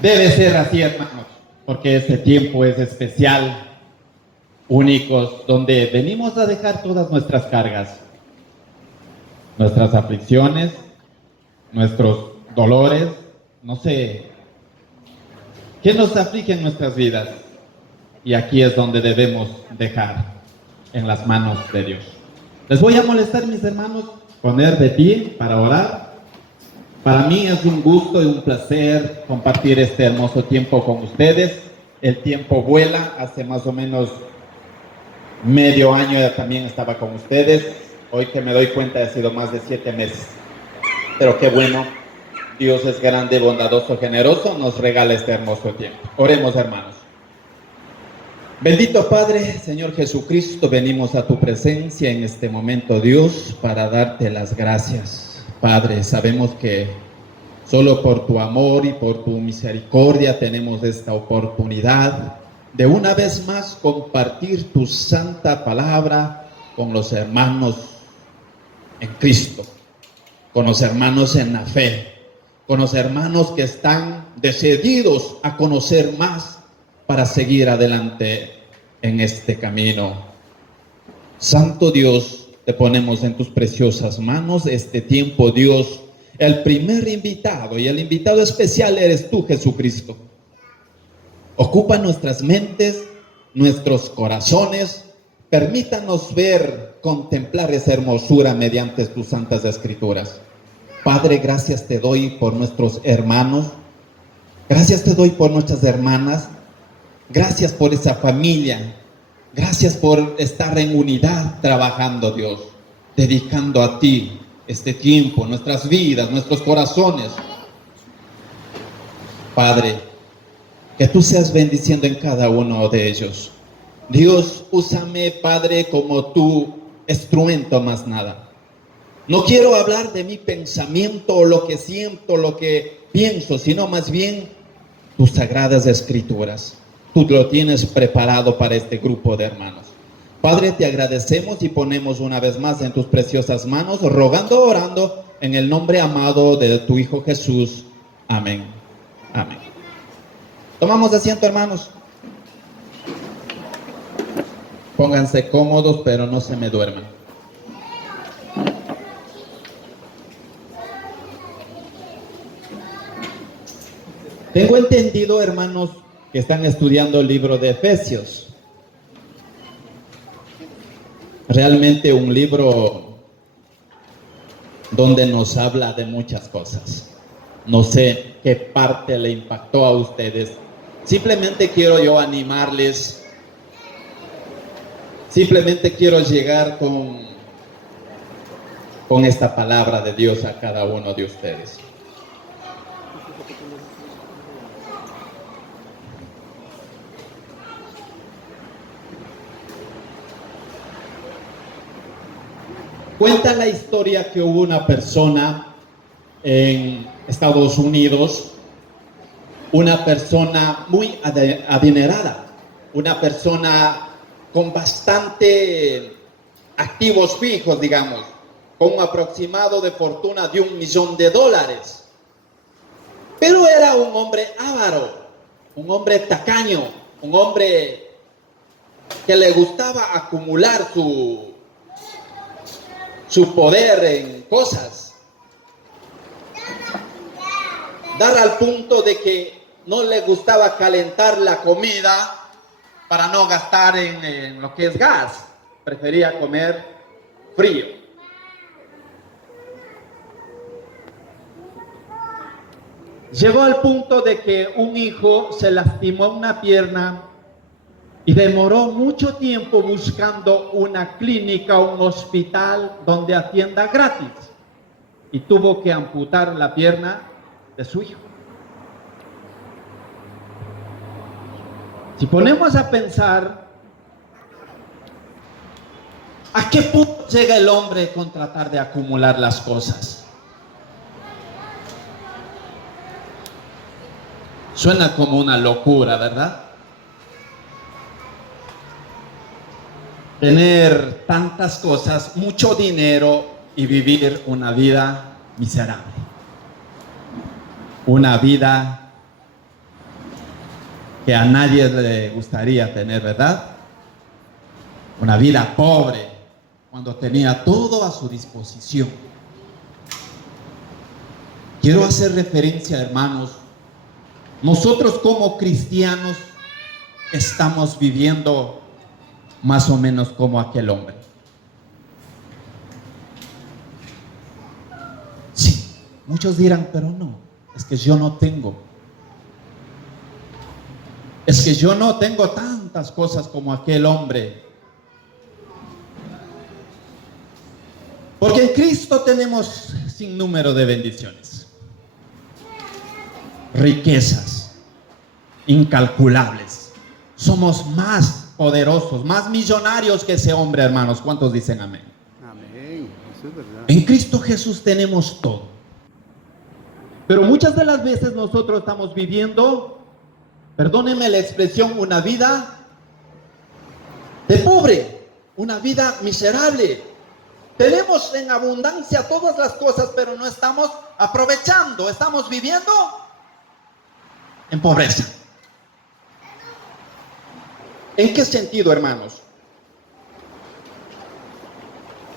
Debe ser así, hermanos, porque este tiempo es especial, únicos, donde venimos a dejar todas nuestras cargas, nuestras aflicciones, nuestros dolores, no sé, qué nos aflige en nuestras vidas. Y aquí es donde debemos dejar en las manos de Dios. Les voy a molestar, mis hermanos, poner de pie para orar. Para mí es un gusto y un placer compartir este hermoso tiempo con ustedes. El tiempo vuela, hace más o menos medio año también estaba con ustedes. Hoy que me doy cuenta ha sido más de 7 meses. Pero qué bueno, Dios es grande, bondadoso, generoso, nos regala este hermoso tiempo. Oremos, hermanos. Bendito Padre, Señor Jesucristo, venimos a tu presencia en este momento, Dios, para darte las gracias. Padre, sabemos que solo por tu amor y por tu misericordia tenemos esta oportunidad de una vez más compartir tu santa palabra con los hermanos en Cristo, con los hermanos en la fe, con los hermanos que están decididos a conocer más para seguir adelante en este camino. Santo Dios, te ponemos en tus preciosas manos este tiempo, Dios. El primer invitado y el invitado especial eres tú, Jesucristo. Ocupa nuestras mentes, nuestros corazones. Permítanos ver, contemplar esa hermosura mediante tus santas escrituras. Padre, gracias te doy por nuestros hermanos. Gracias te doy por nuestras hermanas. Gracias por esa familia. Gracias por estar en unidad trabajando, Dios. Dedicando a ti este tiempo, nuestras vidas, nuestros corazones. Padre, que tú seas bendiciendo en cada uno de ellos. Dios, úsame, Padre, como tu instrumento, más nada. No quiero hablar de mi pensamiento, lo que siento, lo que pienso, sino más bien tus sagradas escrituras. Tú lo tienes preparado para este grupo de hermanos. Padre, te agradecemos y ponemos una vez más en tus preciosas manos, rogando, orando, en el nombre amado de tu Hijo Jesús. Amén. Amén. Tomamos asiento, hermanos. Pónganse cómodos, pero no se me duerman. Tengo entendido, hermanos, que están estudiando el libro de Efesios. Realmente un libro donde nos habla de muchas cosas. No sé qué parte le impactó a ustedes. Simplemente quiero yo animarles. Simplemente quiero llegar con esta palabra de Dios a cada uno de ustedes. Cuenta la historia que hubo una persona en Estados Unidos, una persona muy adinerada, una persona con bastante activos fijos, digamos, con un aproximado de fortuna de $1 millón. Pero era un hombre avaro, un hombre tacaño, un hombre que le gustaba acumular su poder en cosas. Dar al punto de que no le gustaba calentar la comida para no gastar en lo que es gas. Prefería comer frío. Llegó al punto de que un hijo se lastimó una pierna y demoró mucho tiempo buscando una clínica, un hospital donde atienda gratis. Y tuvo que amputar la pierna de su hijo. Si ponemos a pensar, ¿a qué punto llega el hombre con tratar de acumular las cosas? Suena como una locura, ¿verdad? Tener tantas cosas, mucho dinero y vivir una vida miserable. Una vida que a nadie le gustaría tener, ¿verdad? Una vida pobre, cuando tenía todo a su disposición. Quiero hacer referencia, hermanos, nosotros como cristianos estamos viviendo más o menos como aquel hombre. Sí, muchos dirán, pero no, es que yo no tengo. Es que yo no tengo tantas cosas como aquel hombre. Porque en Cristo tenemos sin número de bendiciones, riquezas incalculables. Somos más poderosos, más millonarios que ese hombre, hermanos. ¿Cuántos dicen amén? Amén. Eso es verdad. En Cristo Jesús tenemos todo. Pero muchas de las veces nosotros estamos viviendo, perdónenme la expresión, una vida de pobre, una vida miserable. Tenemos en abundancia todas las cosas, pero no estamos aprovechando. Estamos viviendo en pobreza. ¿En qué sentido, hermanos?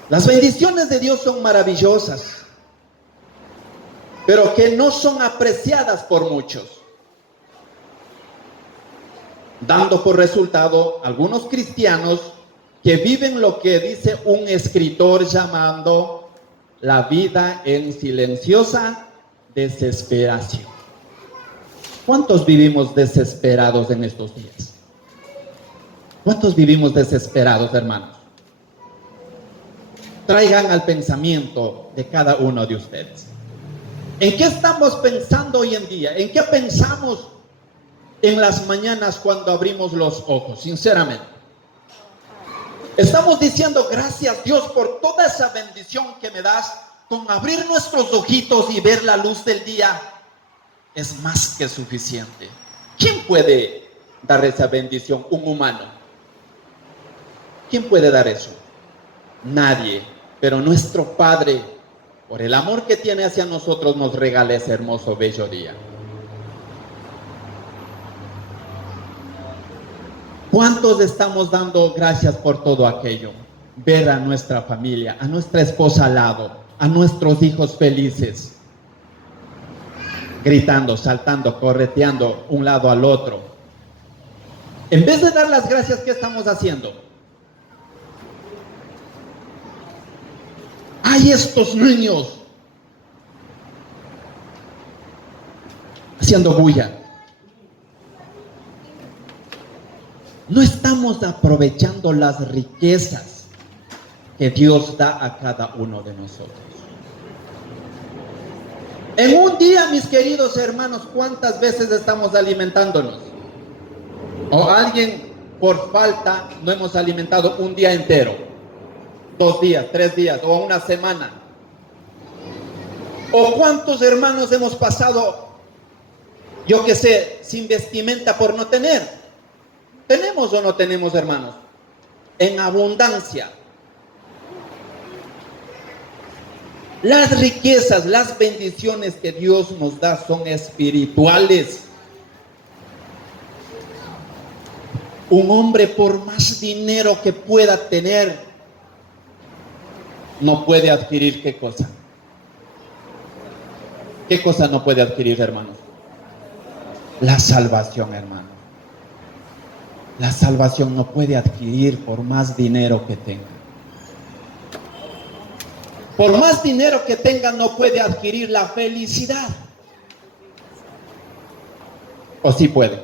Las bendiciones de Dios son maravillosas, pero que no son apreciadas por muchos, dando por resultado algunos cristianos que viven lo que dice un escritor llamando la vida en silenciosa desesperación. ¿Cuántos vivimos desesperados en estos días? ¿Cuántos vivimos desesperados, hermanos? Traigan al pensamiento de cada uno de ustedes. ¿En qué estamos pensando hoy en día? ¿En qué pensamos en las mañanas cuando abrimos los ojos? Sinceramente. Estamos diciendo gracias Dios por toda esa bendición que me das. Con abrir nuestros ojitos y ver la luz del día es más que suficiente. ¿Quién puede dar esa bendición? Un humano. ¿Quién puede dar eso? Nadie. Pero nuestro Padre, por el amor que tiene hacia nosotros, nos regala ese hermoso, bello día. ¿Cuántos estamos dando gracias por todo aquello? Ver a nuestra familia, a nuestra esposa al lado, a nuestros hijos felices, gritando, saltando, correteando un lado al otro. En vez de dar las gracias, ¿qué estamos haciendo? ¡Ay, estos niños! Haciendo bulla. No estamos aprovechando las riquezas que Dios da a cada uno de nosotros. En un día, mis queridos hermanos, ¿cuántas veces estamos alimentándonos? O alguien por falta no hemos alimentado un día entero, 2 días, 3 días o una semana. ¿O cuántos hermanos hemos pasado, yo qué sé, sin vestimenta por no tener? ¿Tenemos o no tenemos, hermanos? En abundancia. Las riquezas, las bendiciones que Dios nos da son espirituales. Un hombre, por más dinero que pueda tener, no puede adquirir ¿qué cosa? ¿Qué cosa no puede adquirir, hermanos? La salvación, hermanos. La salvación no puede adquirir por más dinero que tenga. Por más dinero que tenga no puede adquirir la felicidad. ¿O sí puede?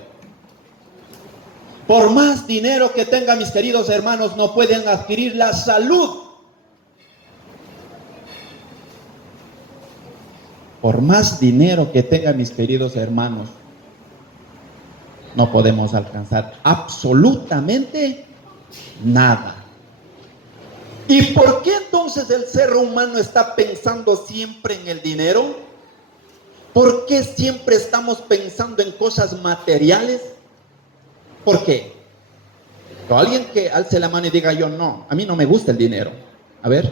Por más dinero que tenga, mis queridos hermanos, no pueden adquirir la salud. Por más dinero que tenga, mis queridos hermanos, no podemos alcanzar absolutamente nada. ¿Y por qué entonces el ser humano está pensando siempre en el dinero? ¿Por qué siempre estamos pensando en cosas materiales? ¿Por qué? O alguien que alce la mano y diga yo no, a mí no me gusta el dinero. A ver.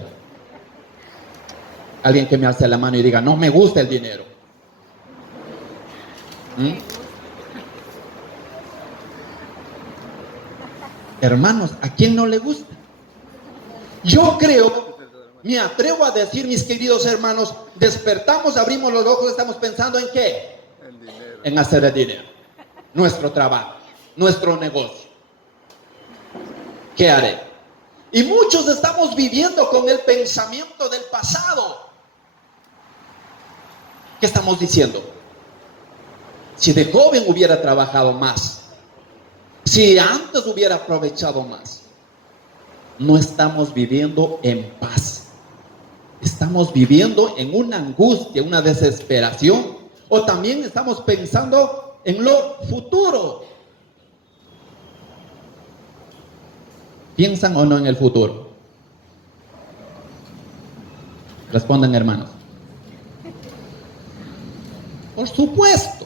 Alguien que me alce la mano y diga no me gusta el dinero. Hermanos, ¿a quién no le gusta? Yo creo, me atrevo a decir, mis queridos hermanos, despertamos, abrimos los ojos, estamos pensando en ¿qué? El dinero. En hacer el dinero, nuestro trabajo, nuestro negocio. ¿Qué haré? Y muchos estamos viviendo con el pensamiento del pasado. ¿Qué estamos diciendo? Si de joven hubiera trabajado más, si antes hubiera aprovechado más. No estamos viviendo en paz. Estamos viviendo en una angustia, una desesperación. O también estamos pensando en lo futuro. ¿Piensan o no en el futuro? Respondan, hermanos. Por supuesto.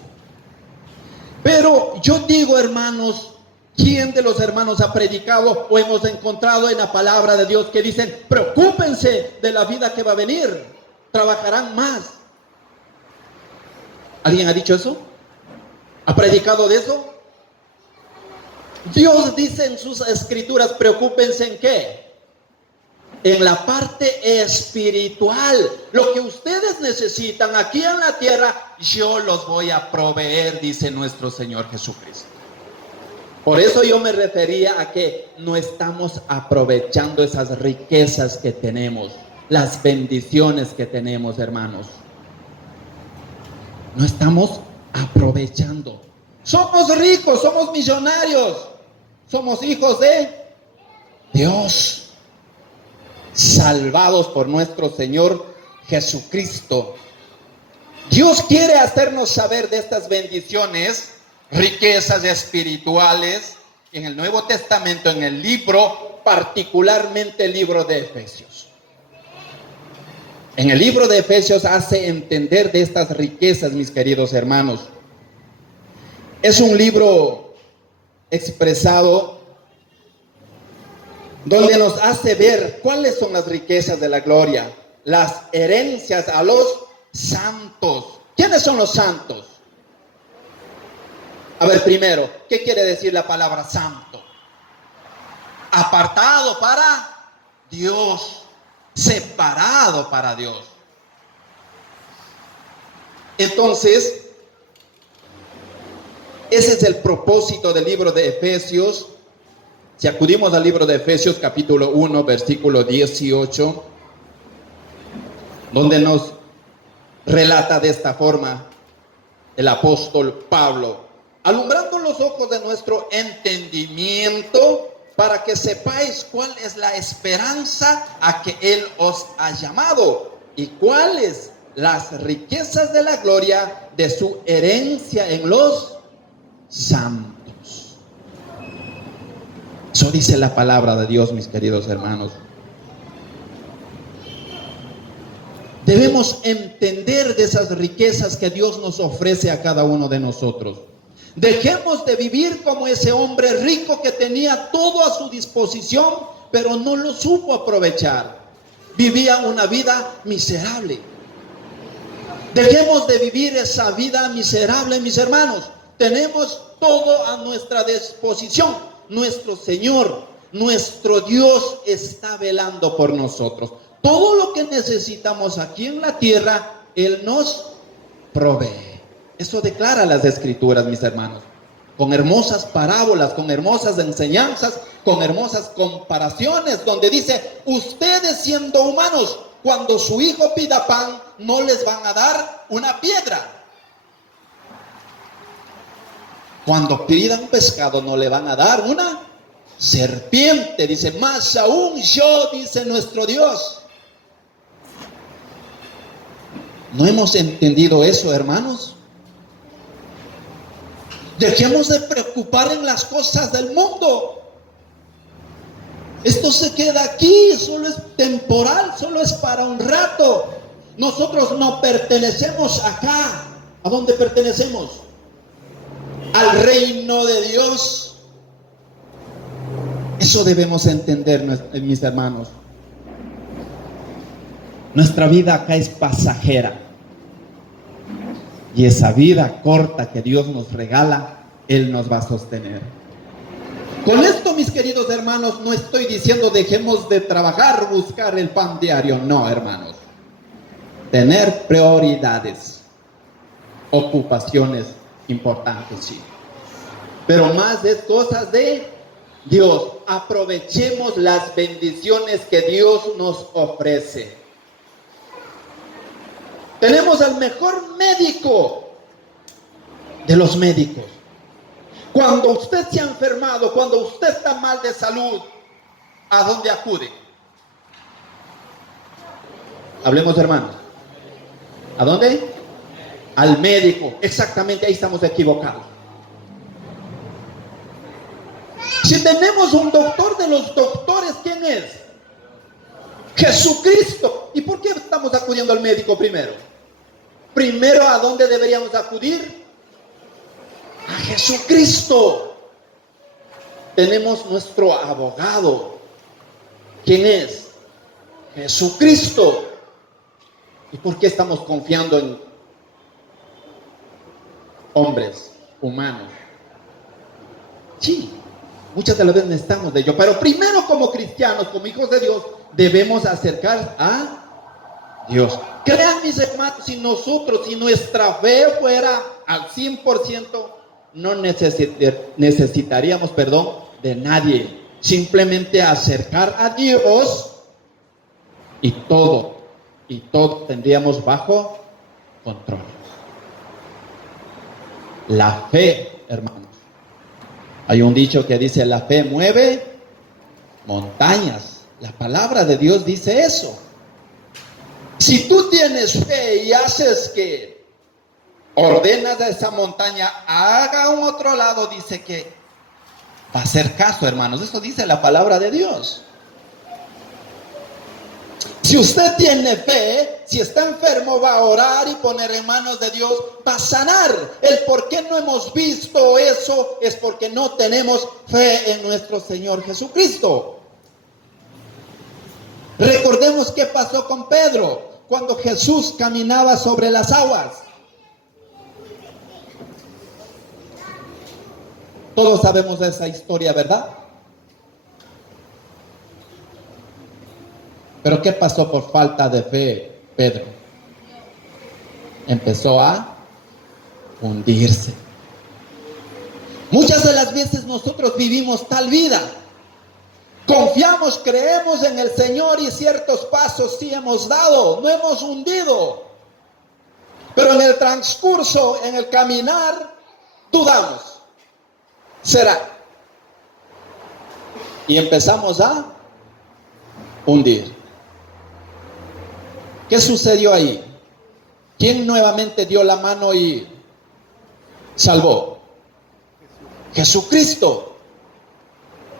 Pero yo digo, hermanos, ¿quién de los hermanos ha predicado o hemos encontrado en la palabra de Dios que dicen, preocúpense de la vida que va a venir, trabajarán más? ¿Alguien ha dicho eso? ¿Ha predicado de eso? Dios dice en sus escrituras, preocúpense en ¿qué? En la parte espiritual. Lo que ustedes necesitan aquí en la tierra, yo los voy a proveer, dice nuestro Señor Jesucristo. Por eso yo me refería a que no estamos aprovechando esas riquezas que tenemos, las bendiciones que tenemos, hermanos. No estamos aprovechando. Somos ricos, somos millonarios, somos hijos de Dios, salvados por nuestro Señor Jesucristo. Dios quiere hacernos saber de estas bendiciones, riquezas espirituales, en el Nuevo Testamento, en el libro, particularmente el libro de Efesios. En el libro de Efesios hace entender de estas riquezas, mis queridos hermanos. Es un libro expresado donde nos hace ver cuáles son las riquezas de la gloria, las herencias a los santos. ¿Quiénes son los santos? A ver, primero, ¿qué quiere decir la palabra santo? Apartado para Dios, separado para Dios. Entonces, ese es el propósito del libro de Efesios. Si acudimos al libro de Efesios capítulo 1, versículo 18, donde nos relata de esta forma el apóstol Pablo: alumbrando los ojos de nuestro entendimiento, para que sepáis cuál es la esperanza a que Él os ha llamado, y cuáles las riquezas de la gloria de su herencia en los santos. Eso dice la palabra de Dios, mis queridos hermanos. Debemos entender de esas riquezas que Dios nos ofrece a cada uno de nosotros. Dejemos de vivir como ese hombre rico que tenía todo a su disposición, pero no lo supo aprovechar. Vivía una vida miserable. Dejemos de vivir esa vida miserable, mis hermanos. Tenemos todo a nuestra disposición. Nuestro Señor, nuestro Dios está velando por nosotros. Todo lo que necesitamos aquí en la tierra, Él nos provee. Eso declara las Escrituras, mis hermanos, con hermosas parábolas, con hermosas enseñanzas, con hermosas comparaciones, donde dice, ustedes siendo humanos, cuando su hijo pida pan, no les van a dar una piedra. Cuando pidan pescado, no le van a dar una serpiente. Dice, más aún yo, dice nuestro Dios. ¿No hemos entendido eso, hermanos? Dejemos de preocupar en las cosas del mundo. Esto se queda aquí, solo es temporal, solo es para un rato. Nosotros no pertenecemos acá. ¿A dónde pertenecemos? Al reino de Dios. Eso debemos entender, mis hermanos. Nuestra vida acá es pasajera. Y esa vida corta que Dios nos regala, Él nos va a sostener. Con esto, mis queridos hermanos, no estoy diciendo dejemos de trabajar, buscar el pan diario. No, hermanos. Tener prioridades, ocupaciones importantes, sí. Pero más es cosas de Dios. Aprovechemos las bendiciones que Dios nos ofrece. Tenemos al mejor médico de los médicos. Cuando usted se ha enfermado, cuando usted está mal de salud, ¿a dónde acude? Hablemos, hermanos. ¿A dónde? Al médico. Exactamente, ahí estamos equivocados. Si tenemos un doctor de los doctores, ¿quién es? Jesucristo. ¿Y por qué estamos acudiendo al médico primero? Primero, ¿a dónde deberíamos acudir? A Jesucristo. Tenemos nuestro abogado. ¿Quién es? Jesucristo. ¿Y por qué estamos confiando en hombres humanos? Sí, muchas de las veces necesitamos de ello, pero primero, como cristianos, como hijos de Dios, debemos acercar a Dios. Crean, mis hermanos, si nuestra fe fuera al 100%, no necesitaríamos, de nadie. Simplemente acercar a Dios y todo tendríamos bajo control. La fe, hermanos. Hay un dicho que dice: la fe mueve montañas. La palabra de Dios dice eso. Si tú tienes fe y haces que ordenas a esa montaña, haga a un otro lado, dice que va a hacer caso, hermanos. Eso dice la palabra de Dios. Si usted tiene fe, si está enfermo, va a orar y poner en manos de Dios, va a sanar. El por qué no hemos visto eso es porque no tenemos fe en nuestro Señor Jesucristo. Recordemos qué pasó con Pedro cuando Jesús caminaba sobre las aguas. Todos sabemos de esa historia, ¿verdad? Pero ¿qué pasó por falta de fe, Pedro? Empezó a hundirse. Muchas de las veces nosotros vivimos tal vida. Confiamos, creemos en el Señor y ciertos pasos sí hemos dado, no hemos hundido. Pero en el transcurso, en el caminar, dudamos. ¿Será? Y empezamos a hundir. ¿Qué sucedió ahí? ¿Quién nuevamente dio la mano y salvó? Jesucristo.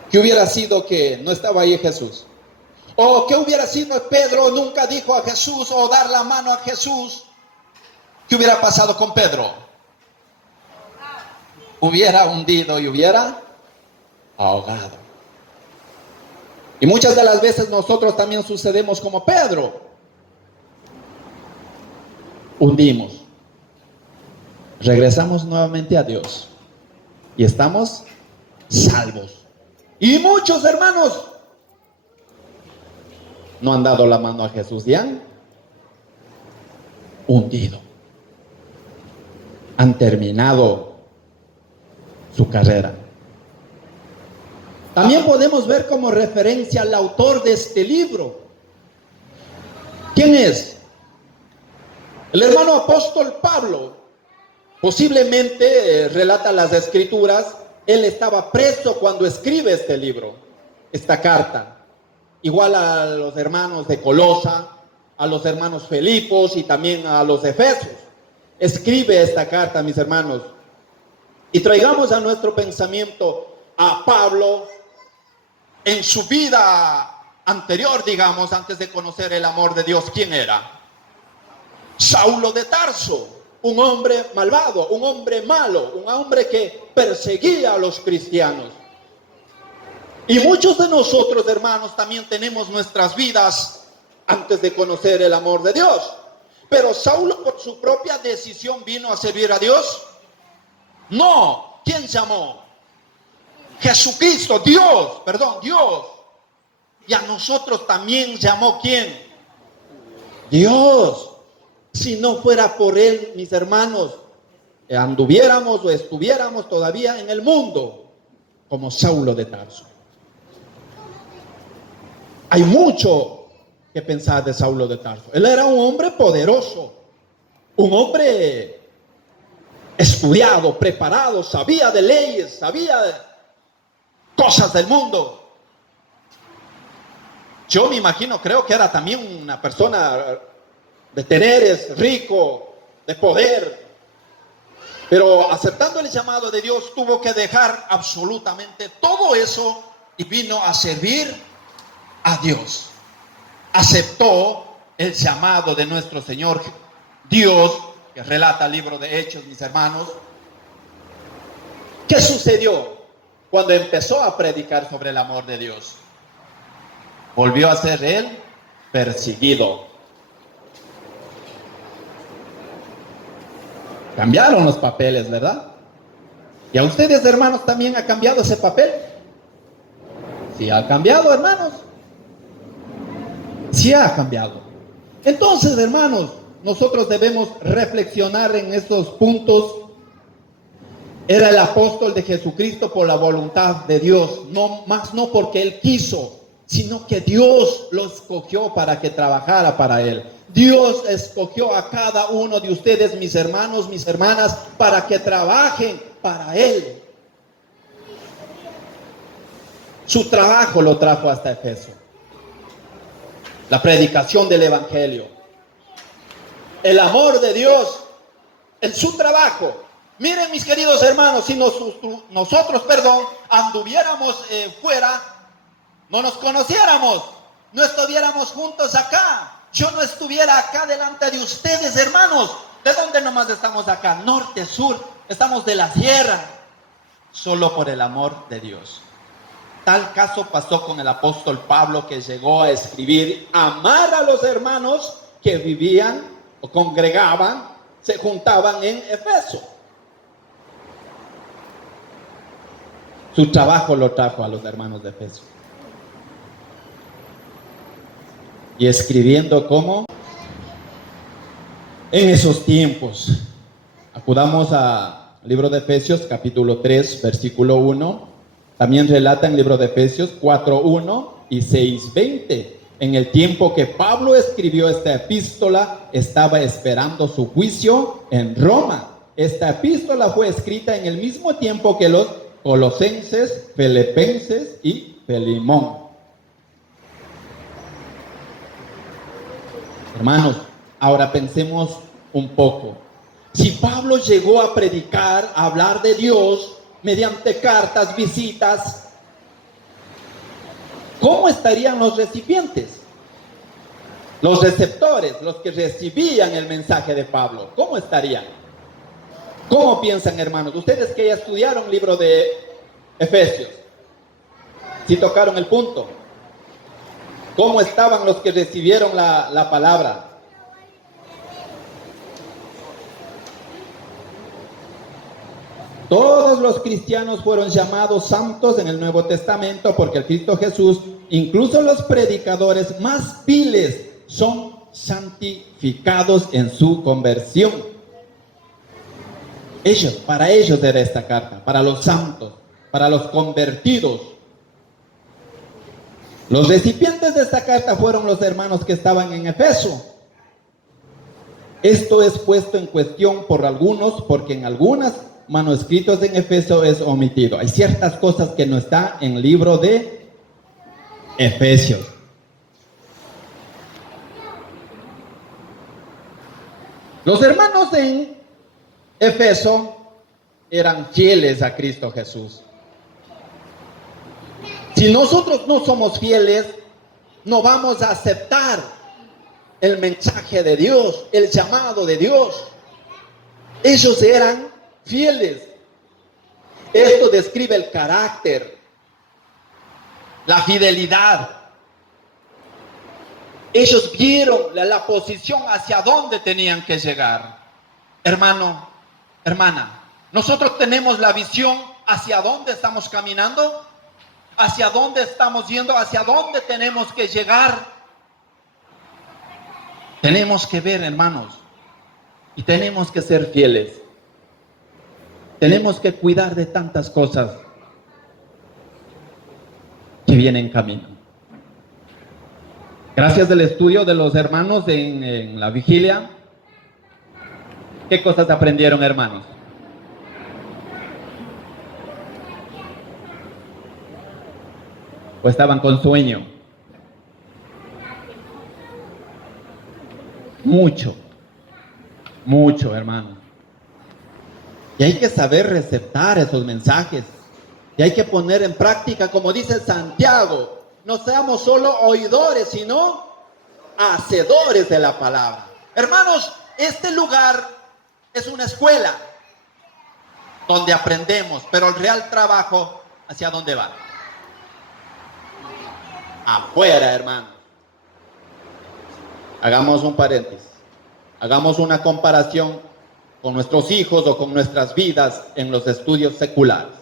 ¿Qué hubiera sido que no estaba ahí Jesús? ¿O qué hubiera sido Pedro nunca dijo a Jesús o dar la mano a Jesús? ¿Qué hubiera pasado con Pedro? Hubiera hundido y hubiera ahogado. Y muchas de las veces nosotros también sucedemos como Pedro. Hundimos. Regresamos nuevamente a Dios. Y estamos salvos. Y muchos hermanos no han dado la mano a Jesús y han hundido. Han terminado su carrera. También podemos ver como referencia al autor de este libro. ¿Quién es? El hermano apóstol Pablo. Posiblemente relata las escrituras. Él estaba preso cuando escribe este libro, esta carta. Igual a los hermanos de Colosa, a los hermanos Filipos y también a los Efesios. Escribe esta carta, mis hermanos. Y traigamos a nuestro pensamiento a Pablo en su vida anterior, digamos, antes de conocer el amor de Dios. ¿Quién era? Saulo de Tarso, un hombre malvado, un hombre malo, un hombre que perseguía a los cristianos. Y muchos de nosotros, hermanos, también tenemos nuestras vidas antes de conocer el amor de Dios. Pero Saulo, por su propia decisión, vino a servir a Dios. No. ¿Quién llamó? Jesucristo, Dios, Dios. Y a nosotros también llamó ¿quién? Dios. Si no fuera por Él, mis hermanos, anduviéramos o estuviéramos todavía en el mundo como Saulo de Tarso. Hay mucho que pensar de Saulo de Tarso. Él era un hombre poderoso, un hombre estudiado, preparado, sabía de leyes, sabía de cosas del mundo. Yo me imagino, creo que era también una persona de teneres, rico, de poder. Pero aceptando el llamado de Dios, tuvo que dejar absolutamente todo eso y vino a servir a Dios. Aceptó el llamado de nuestro Señor Dios, que relata el libro de Hechos, mis hermanos. ¿Qué sucedió cuando empezó a predicar sobre el amor de Dios? Volvió a ser él perseguido. Cambiaron los papeles, ¿verdad? ¿Y a ustedes, hermanos, también ha cambiado ese papel? Sí, ha cambiado, hermanos. Sí ha cambiado. Entonces, hermanos, nosotros debemos reflexionar en estos puntos. Era el apóstol de Jesucristo por la voluntad de Dios, no porque él quiso, sino que Dios lo escogió para que trabajara para él. Dios escogió a cada uno de ustedes, mis hermanos, mis hermanas, para que trabajen para él. Su trabajo lo trajo hasta Efeso. La predicación del evangelio, el amor de Dios en su trabajo. Miren, mis queridos hermanos, si nosotros anduviéramos fuera, no nos conociéramos, no estuviéramos juntos acá, yo no estuviera acá delante de ustedes, hermanos. ¿De dónde nomás estamos acá? Norte, sur, estamos de la sierra, solo por el amor de Dios. Tal caso pasó con el apóstol Pablo, que llegó a escribir, amar a los hermanos que vivían o congregaban, se juntaban en Efeso. Su trabajo lo trajo a los hermanos de Efeso. Y escribiendo como en esos tiempos. Acudamos al libro de Efesios, capítulo 3, versículo 1. También relata en el libro de Efesios 4:1 y 6:20. En el tiempo que Pablo escribió esta epístola, estaba esperando su juicio en Roma. Esta epístola fue escrita en el mismo tiempo que los Colosenses, Filipenses y Filemón. Hermanos, ahora pensemos un poco. Si Pablo llegó a predicar, a hablar de Dios mediante cartas, visitas, ¿cómo estarían los recipientes? Los receptores, los que recibían el mensaje de Pablo, ¿cómo estarían? ¿Cómo piensan, hermanos? Ustedes que ya estudiaron el libro de Efesios, ¿sí tocaron el punto? ¿Cómo estaban los que recibieron la palabra? Todos los cristianos fueron llamados santos en el Nuevo Testamento, porque el Cristo Jesús, incluso los predicadores más viles, son santificados en su conversión. Para ellos era esta carta, para los santos, para los convertidos. Los recipientes de esta carta fueron los hermanos que estaban en Efeso. Esto es puesto en cuestión por algunos, porque en algunos manuscritos en Efeso es omitido. Hay ciertas cosas que no están en el libro de Efesios. Los hermanos en Efeso eran fieles a Cristo Jesús. Si nosotros no somos fieles, no vamos a aceptar el mensaje de Dios, el llamado de Dios. Ellos eran fieles. Esto describe el carácter, la fidelidad. Ellos vieron la posición hacia dónde tenían que llegar. Hermano, hermana, nosotros tenemos la visión hacia dónde estamos caminando, hacia dónde estamos yendo, hacia dónde tenemos que llegar. Tenemos que ver, hermanos, y tenemos que ser fieles. Tenemos que cuidar de tantas cosas que vienen en camino. Gracias al estudio de los hermanos en la vigilia, ¿qué cosas aprendieron, hermanos? ¿O estaban con sueño? Mucho, hermano. Y hay que saber receptar esos mensajes. Y hay que poner en práctica, como dice Santiago, no seamos solo oidores, sino hacedores de la palabra. Hermanos, este lugar es una escuela donde aprendemos, pero el real trabajo, ¿hacia dónde va? Afuera, hermano. Hagamos un paréntesis. Hagamos una comparación con nuestros hijos o con nuestras vidas en los estudios seculares.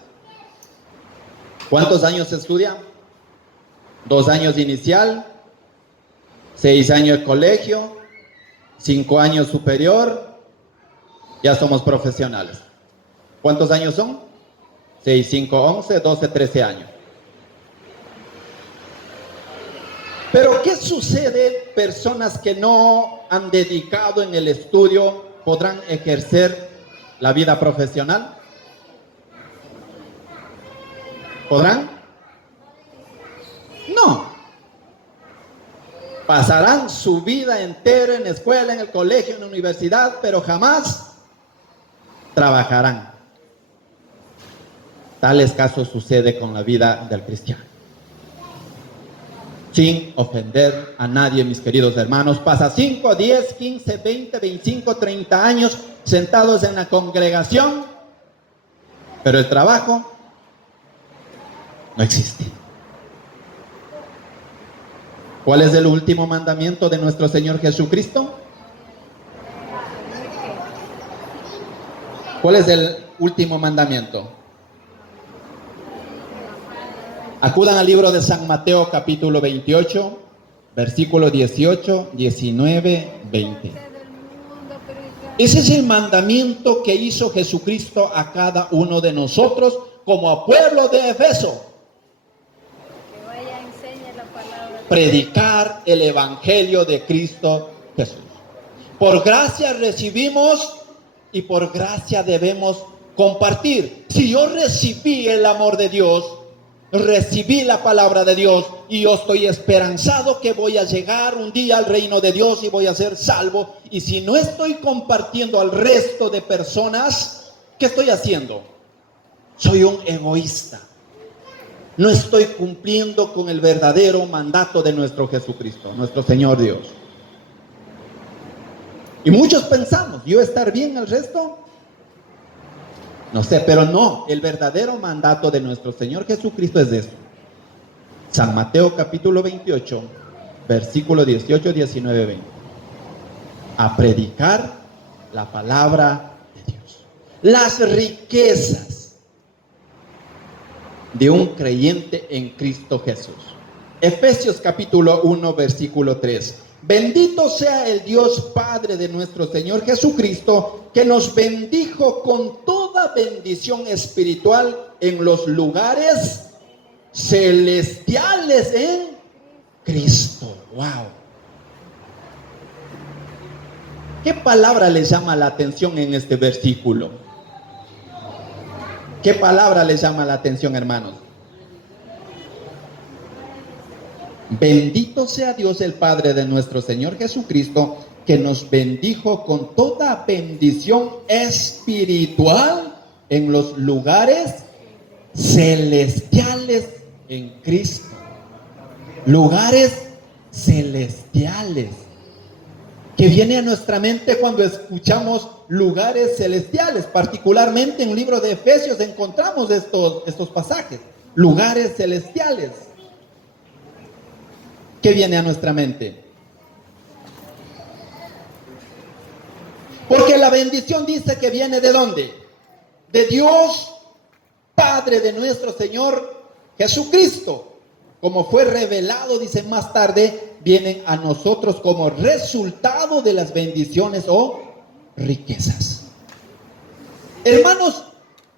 ¿Cuántos años se estudia? 2 años inicial, 6 años de colegio, 5 años superior, ya somos profesionales. ¿Cuántos años son? 6, 5, 11, 12, 13 años. Pero ¿qué sucede? Personas que no han dedicado en el estudio, ¿podrán ejercer la vida profesional? ¿Podrán? No. Pasarán su vida entera en la escuela, en el colegio, en la universidad, pero jamás trabajarán. Tales casos sucede con la vida del cristiano. Sin ofender a nadie, mis queridos hermanos, pasa 5, 10, 15, 20, 25, 30 años sentados en la congregación, pero el trabajo no existe. ¿Cuál es el último mandamiento de nuestro Señor Jesucristo? ¿Cuál es el último mandamiento? Acudan al libro de San Mateo capítulo 28, versículo 18, 19, 20. Ese es el mandamiento que hizo Jesucristo a cada uno de nosotros como pueblo de Efeso. Predicar el evangelio de Cristo Jesús. Por gracia recibimos y por gracia debemos compartir. Si yo recibí el amor de Dios, recibí la palabra de Dios y yo estoy esperanzado que voy a llegar un día al reino de Dios y voy a ser salvo, y si no estoy compartiendo al resto de personas, ¿qué estoy haciendo? Soy un egoísta. No estoy cumpliendo con el verdadero mandato de nuestro Jesucristo, nuestro Señor Dios. Y muchos pensamos, ¿yo estar bien el resto? No sé, pero no, el verdadero mandato de nuestro Señor Jesucristo es esto. San Mateo capítulo 28, versículo 18, 19, 20. A predicar la palabra de Dios. Las riquezas de un creyente en Cristo Jesús. Efesios capítulo 1, versículo 3. Bendito sea el Dios Padre de nuestro Señor Jesucristo, que nos bendijo con toda bendición espiritual en los lugares celestiales en Cristo. Wow. ¿Qué palabra les llama la atención en este versículo? ¿Qué palabra les llama la atención, hermanos? Bendito sea Dios el Padre de nuestro Señor Jesucristo, que nos bendijo con toda bendición espiritual en los lugares celestiales en Cristo. Lugares celestiales. Que viene a nuestra mente cuando escuchamos lugares celestiales. Particularmente en el libro de Efesios encontramos estos pasajes. Lugares celestiales. ¿Qué viene a nuestra mente? Porque la bendición dice que viene ¿de dónde? De Dios Padre de nuestro Señor Jesucristo, como fue revelado, dice más tarde, vienen a nosotros como resultado de las bendiciones o riquezas. Hermanos,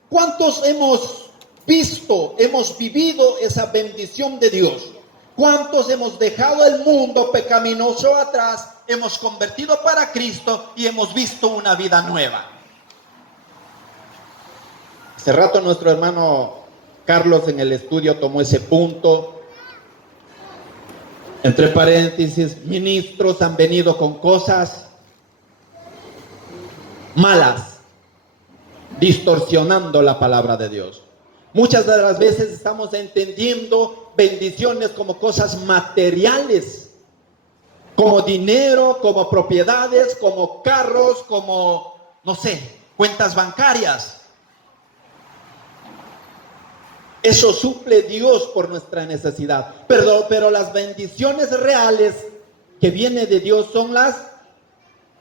¿cuántos hemos visto, hemos vivido esa bendición de Dios? ¿Cuántos hemos dejado el mundo pecaminoso atrás, hemos convertido para Cristo y hemos visto una vida nueva? Hace rato nuestro hermano Carlos en el estudio tomó ese punto. Entre paréntesis, ministros han venido con cosas malas, distorsionando la palabra de Dios. Muchas de las veces estamos entendiendo bendiciones como cosas materiales, como dinero, como propiedades, como carros, como, no sé, cuentas bancarias. Eso suple Dios por nuestra necesidad. Pero las bendiciones reales que vienen de Dios son las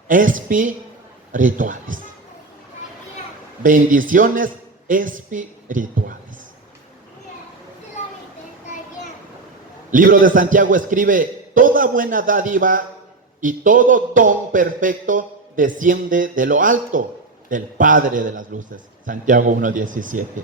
espirituales. Bendiciones espirituales. Libro de Santiago escribe: toda buena dádiva y todo don perfecto desciende de lo alto, del Padre de las luces. Santiago 1:17.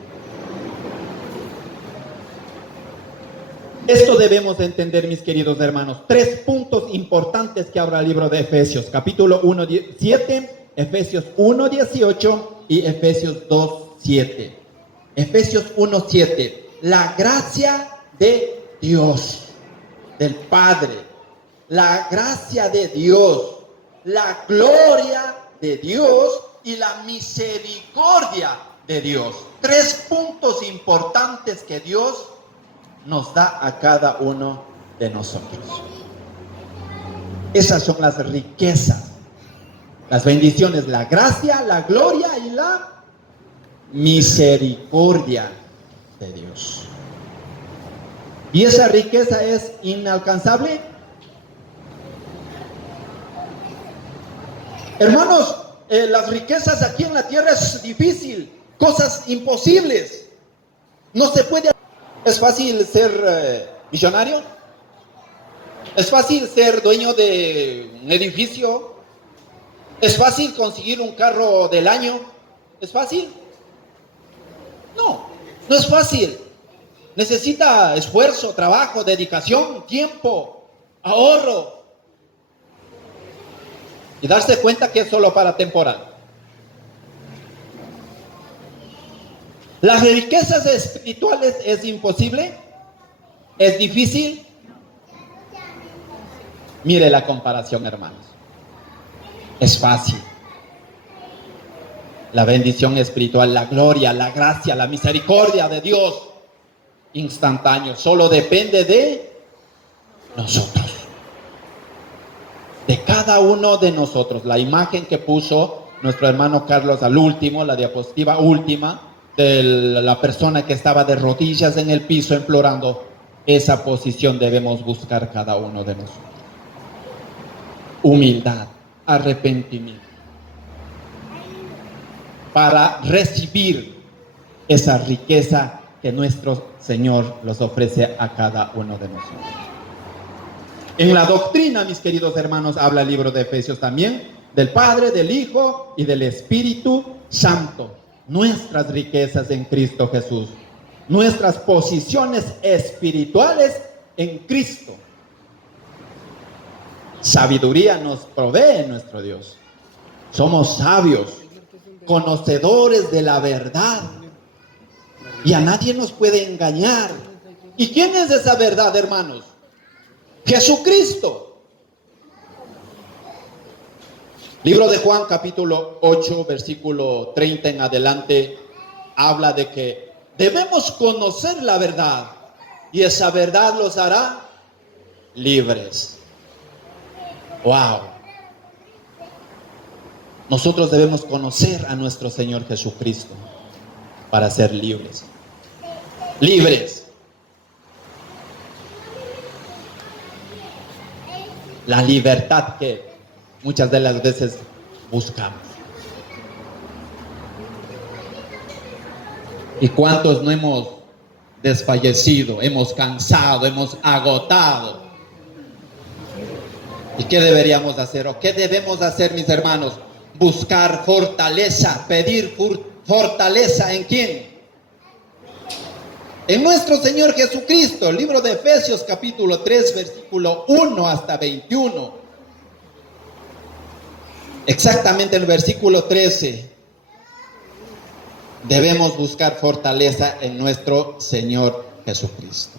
Esto debemos entender, mis queridos hermanos. 3 puntos importantes que habla el libro de Efesios, capítulo 1:7, Efesios 1:18 y Efesios 2:7. Efesios 1:7. La gracia de Dios, del Padre, la gracia de Dios, la gloria de Dios y la misericordia de Dios. 3 puntos importantes que Dios nos da a cada uno de nosotros. Esas son las riquezas, las bendiciones, la gracia, la gloria y la misericordia de Dios. ¿Y esa riqueza es inalcanzable? Hermanos, las riquezas aquí en la tierra es difícil, cosas imposibles. No se puede. ¿Es fácil ser millonario? ¿Es fácil ser dueño de un edificio? ¿Es fácil conseguir un carro del año? ¿Es fácil? No, no es fácil. Necesita esfuerzo, trabajo, dedicación, tiempo, ahorro. Y darse cuenta que es solo para temporal. Las riquezas espirituales es imposible, es difícil. Mire la comparación, hermanos. Es fácil. La bendición espiritual, la gloria, la gracia, la misericordia de Dios, instantáneo, solo depende de nosotros, de cada uno de nosotros. La imagen que puso nuestro hermano Carlos al último, la diapositiva última, de la persona que estaba de rodillas en el piso implorando, esa posición debemos buscar cada uno de nosotros. Humildad, arrepentimiento, para recibir esa riqueza que nuestro Señor nos ofrece a cada uno de nosotros. En la doctrina, mis queridos hermanos, habla el libro de Efesios también del Padre, del Hijo y del Espíritu Santo. Nuestras riquezas en Cristo Jesús, nuestras posiciones espirituales en Cristo. Sabiduría nos provee nuestro Dios. Somos sabios, conocedores de la verdad, y a nadie nos puede engañar. ¿Y quién es esa verdad, hermanos? Jesucristo. Libro de Juan, capítulo 8, versículo 30 en adelante, habla de que debemos conocer la verdad y esa verdad los hará libres. ¡Wow! Nosotros debemos conocer a nuestro Señor Jesucristo para ser libres. Libres. La libertad que muchas de las veces buscamos. ¿Y cuántos no hemos desfallecido, hemos cansado, hemos agotado? ¿Y qué deberíamos hacer? ¿O qué debemos hacer, mis hermanos? Buscar fortaleza, pedir fortaleza. ¿En quién? En nuestro Señor Jesucristo. El libro de Efesios capítulo 3, versículo 1 hasta 21. Exactamente el versículo 13. Debemos buscar fortaleza en nuestro Señor Jesucristo.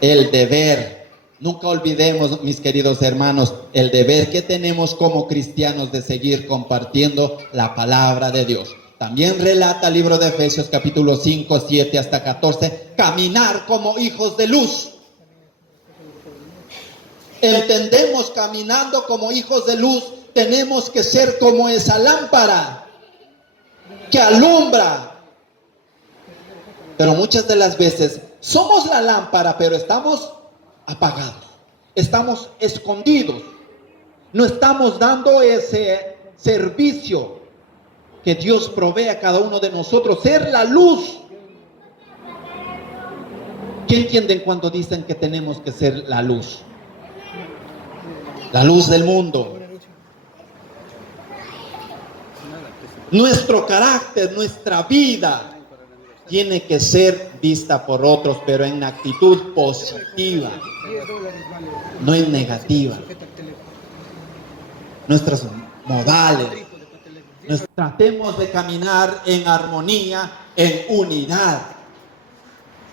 El deber. Nunca olvidemos, mis queridos hermanos, el deber que tenemos como cristianos de seguir compartiendo la palabra de Dios. También relata el libro de Efesios capítulo 5, 7 hasta 14, caminar como hijos de luz. Entendemos, caminando como hijos de luz, tenemos que ser como esa lámpara que alumbra. Pero muchas de las veces somos la lámpara, pero estamos apagados, estamos escondidos, no estamos dando ese servicio que Dios provee a cada uno de nosotros, ser la luz. ¿Qué entienden cuando dicen que tenemos que ser la luz? La luz del mundo. Nuestro carácter, nuestra vida tiene que ser vista por otros, pero en actitud positiva, no en negativa. Nuestros modales, tratemos de caminar en armonía, en unidad.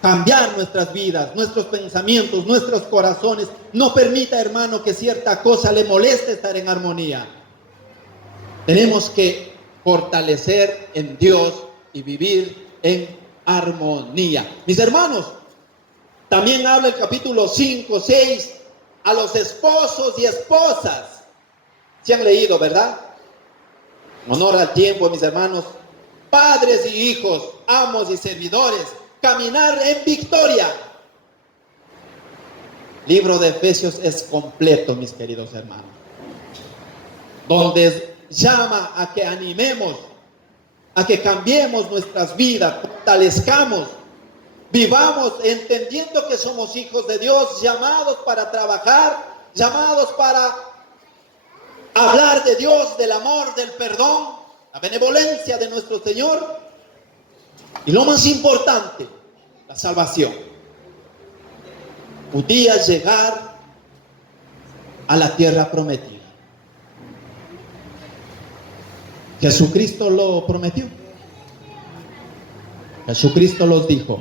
Cambiar nuestras vidas, nuestros pensamientos, nuestros corazones. No permita, hermano, que cierta cosa le moleste estar en armonía. Tenemos que fortalecer en Dios y vivir en armonía. Mis hermanos, también habla el capítulo 5, 6 a los esposos y esposas. ¿Se han leído, verdad? En honor al tiempo, mis hermanos, padres y hijos, amos y servidores, caminar en victoria. Libro de Efesios es completo, mis queridos hermanos, donde llama a que animemos, a que cambiemos nuestras vidas, fortalezcamos, vivamos entendiendo que somos hijos de Dios, llamados para trabajar, llamados para hablar de Dios, del amor, del perdón, la benevolencia de nuestro Señor y lo más importante, la salvación. Un día llegar a la tierra prometida. Jesucristo lo prometió. Jesucristo los dijo,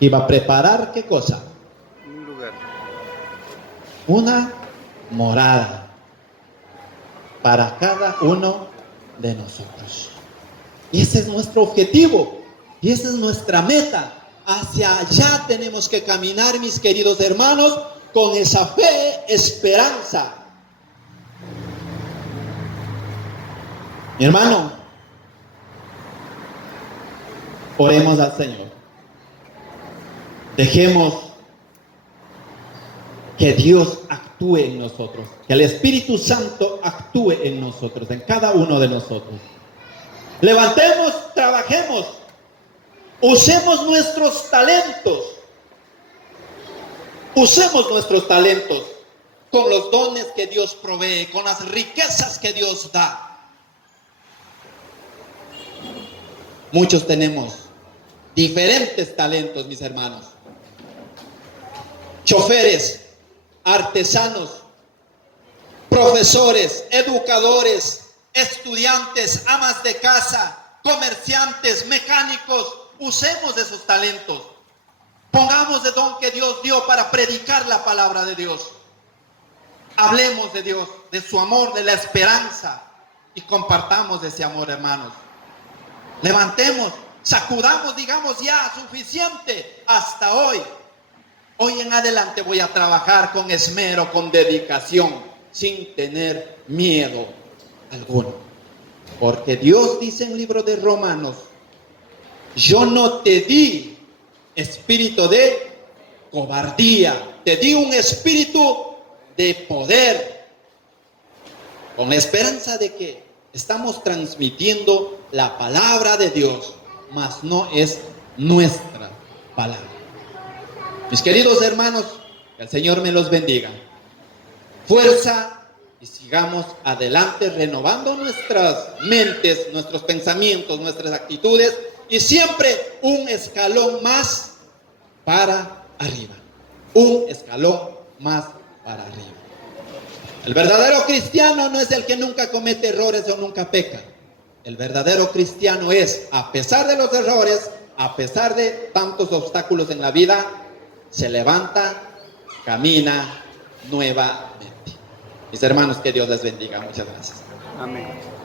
iba a preparar ¿qué cosa? Un lugar. Una morada para cada uno de nosotros. Y ese es nuestro objetivo. Y esa es nuestra meta. Hacia allá tenemos que caminar, mis queridos hermanos, con esa fe, esperanza. Mi hermano, oremos al Señor. Dejemos que Dios actúe en nosotros, que el Espíritu Santo actúe en nosotros, en cada uno de nosotros. Levantemos, trabajemos, usemos nuestros talentos, con los dones que Dios provee, con las riquezas que Dios da. Muchos tenemos diferentes talentos, mis hermanos. Choferes, artesanos, profesores, educadores, estudiantes, amas de casa, comerciantes, mecánicos. Usemos esos talentos. Pongamos el don que Dios dio para predicar la palabra de Dios. Hablemos de Dios, de su amor, de la esperanza y compartamos ese amor, hermanos. Levantemos, sacudamos, digamos ya, suficiente hasta hoy. Hoy en adelante voy a trabajar con esmero, con dedicación, sin tener miedo alguno. Porque Dios dice en el libro de Romanos, yo no te di espíritu de cobardía, te di un espíritu de poder, con la esperanza de que estamos transmitiendo la palabra de Dios, mas no es nuestra palabra. Mis queridos hermanos, que el Señor me los bendiga. Fuerza y sigamos adelante renovando nuestras mentes, nuestros pensamientos, nuestras actitudes y siempre un escalón más para arriba. Un escalón más para arriba. El verdadero cristiano no es el que nunca comete errores o nunca peca. El verdadero cristiano es, a pesar de los errores, a pesar de tantos obstáculos en la vida, se levanta, camina nuevamente. Mis hermanos, que Dios les bendiga. Muchas gracias. Amén.